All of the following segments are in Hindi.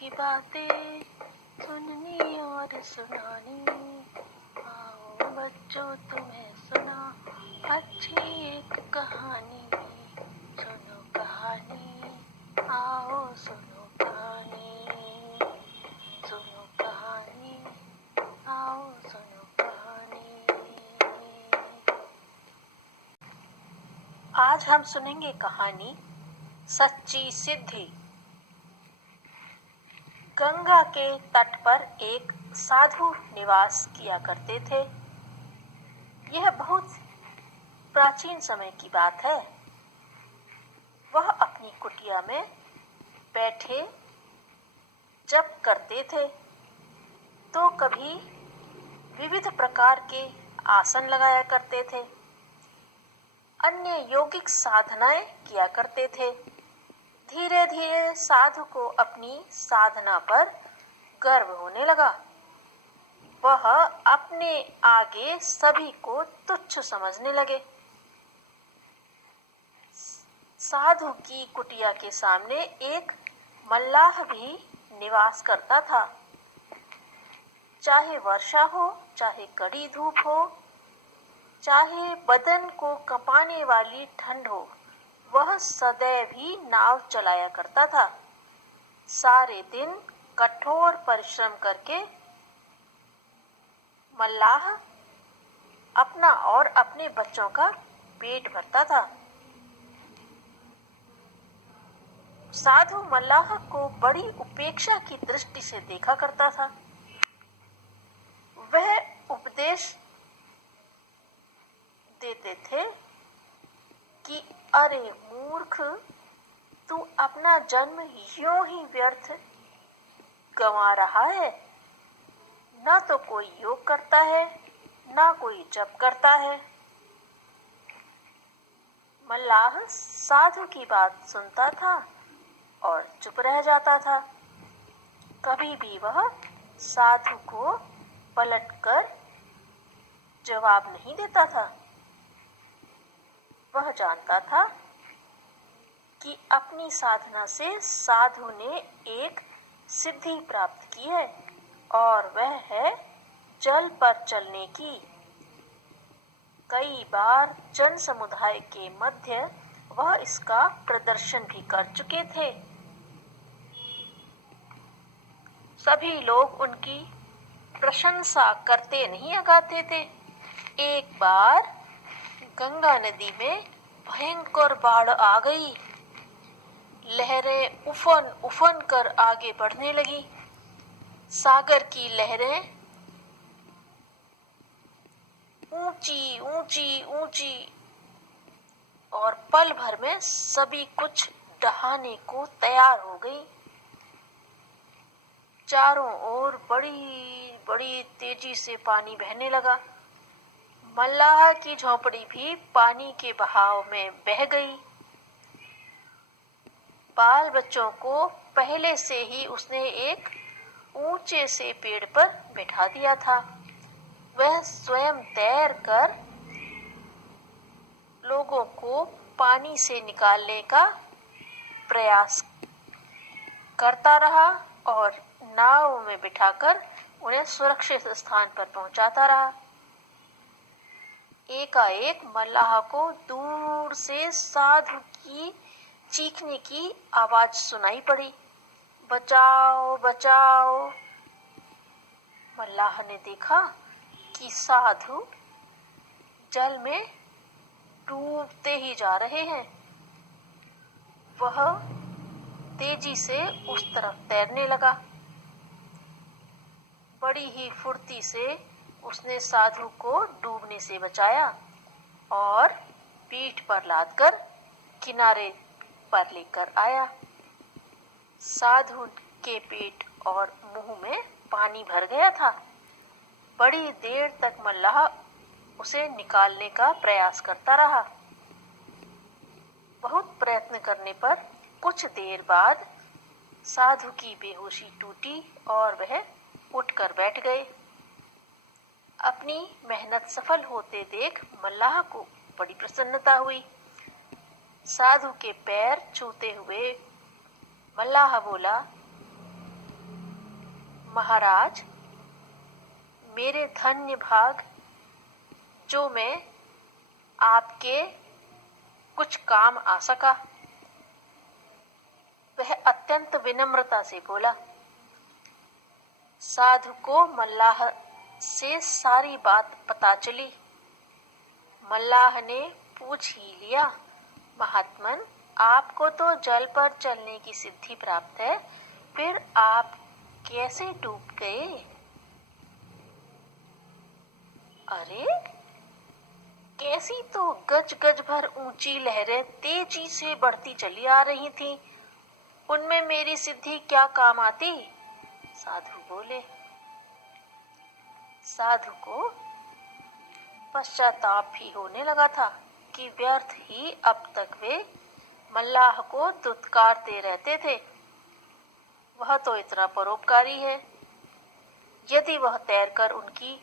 की बातें सुननी और सुनानी। आओ बच्चों तुम्हें सुना अच्छी एक कहानी। सुनो कहानी, आओ सुनो कहानी। सुनो कहानी, आओ सुनो कहानी। आज हम सुनेंगे कहानी सच्ची सिद्धि। गंगा के तट पर एक साधु निवास किया करते थे। यह बहुत प्राचीन समय की बात है। वह अपनी कुटिया में बैठे जप करते थे तो कभी विविध प्रकार के आसन लगाया करते थे, अन्य यौगिक साधनाएं किया करते थे। धीरे धीरे साधु को अपनी साधना पर गर्व होने लगा। वह अपने आगे सभी को तुच्छ समझने लगे। साधु की कुटिया के सामने एक मल्लाह भी निवास करता था। चाहे वर्षा हो, चाहे कड़ी धूप हो, चाहे बदन को कँपाने वाली ठंड हो, वह सदैव ही नाव चलाया करता था। सारे दिन कठोर परिश्रम करके मल्लाह अपना और अपने बच्चों का पेट भरता था। साधु मल्लाह को बड़ी उपेक्षा की दृष्टि से देखा करता था। वह उपदेश देते थे कि अरे मूर्ख, तू अपना जन्म यूं ही व्यर्थ गंवा रहा है। न तो कोई योग करता है, न कोई जप करता है। मल्लाह साधु की बात सुनता था और चुप रह जाता था। कभी भी वह साधु को पलटकर जवाब नहीं देता था। वह जानता था कि अपनी साधना से साधु ने एक सिद्धि प्राप्त की है और वह है जल पर चलने की। कई बार जन समुदाय के मध्य वह इसका प्रदर्शन भी कर चुके थे। सभी लोग उनकी प्रशंसा करते नहीं अगाते थे। एक बार गंगा नदी में भयंकर बाढ़ आ गई। लहरें उफन उफन कर आगे बढ़ने लगी। सागर की लहरें ऊंची ऊंची ऊंची और पल भर में सभी कुछ डहाने को तैयार हो गई। चारों ओर बड़ी बड़ी तेजी से पानी बहने लगा। मल्लाह की झोंपड़ी भी पानी के बहाव में बह गई। बाल बच्चों को पहले से ही उसने एक ऊंचे से पेड़ पर बिठा दिया था। वह स्वयं तैर कर लोगों को पानी से निकालने का प्रयास करता रहा और नाव में बिठाकर उन्हें सुरक्षित स्थान पर पहुंचाता रहा। एकाएक मल्लाह को दूर से साधु की चीखने की आवाज सुनाई पड़ी, बचाओ बचाओ। मल्लाह ने देखा कि साधु जल में डूबते ही जा रहे हैं। वह तेजी से उस तरफ तैरने लगा। बड़ी ही फुर्ती से उसने साधु को डूबने से बचाया और पीठ पर लादकर किनारे पर लेकर आया। साधु के पेट और मुंह में पानी भर गया था। बड़ी देर तक मल्लाह उसे निकालने का प्रयास करता रहा। बहुत प्रयत्न करने पर कुछ देर बाद साधु की बेहोशी टूटी और वह उठकर बैठ गए। अपनी मेहनत सफल होते देख मल्लाह को बड़ी प्रसन्नता हुई। साधु के पैर छूते हुए मल्लाह बोला, महाराज, मेरे धन्य भाग जो मैं आपके कुछ काम आ सका। वह अत्यंत विनम्रता से बोला। साधु को मल्लाह से सारी बात पता चली। मल्लाह ने पूछ ही लिया, महात्मन, आपको तो जल पर चलने की सिद्धि प्राप्त है, फिर आप कैसे डूब गए? अरे, कैसी तो गज गज भर ऊंची लहरें तेजी से बढ़ती चली आ रही थीं। उनमें मेरी सिद्धि क्या काम आती? साधु बोले। साधु को पश्चाताप भी होने लगा था कि व्यर्थ ही अब तक वे मल्लाह को दुत्कारते रहते थे। वह तो इतना परोपकारी है। यदि वह तैरकर उनकी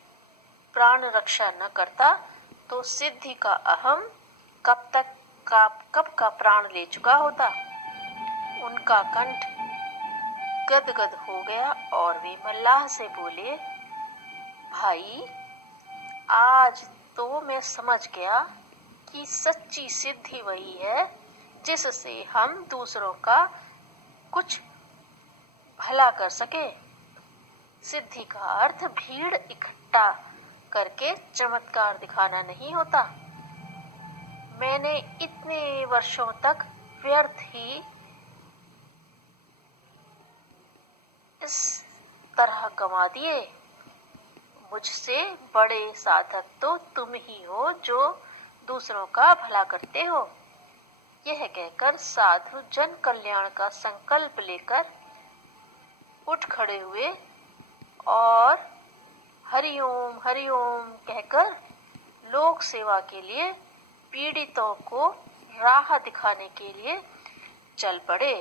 प्राण रक्षा न करता तो सिद्धि का अहम कब का प्राण ले चुका होता। उनका कंठ गदगद हो गया और वे मल्लाह से बोले, भाई, आज तो मैं समझ गया कि सच्ची सिद्धि वही है जिससे हम दूसरों का कुछ भला कर सके। सिद्धि का अर्थ भीड़ इकट्ठा करके चमत्कार दिखाना नहीं होता। मैंने इतने वर्षों तक व्यर्थ ही इस तरह गंवा दिए। मुझसे बड़े साधक तो तुम ही हो जो दूसरों का भला करते हो। यह कहकर साधु जन कल्याण का संकल्प लेकर उठ खड़े हुए और हरिओम हरिओम कहकर लोक सेवा के लिए पीड़ितों को राह दिखाने के लिए चल पड़े।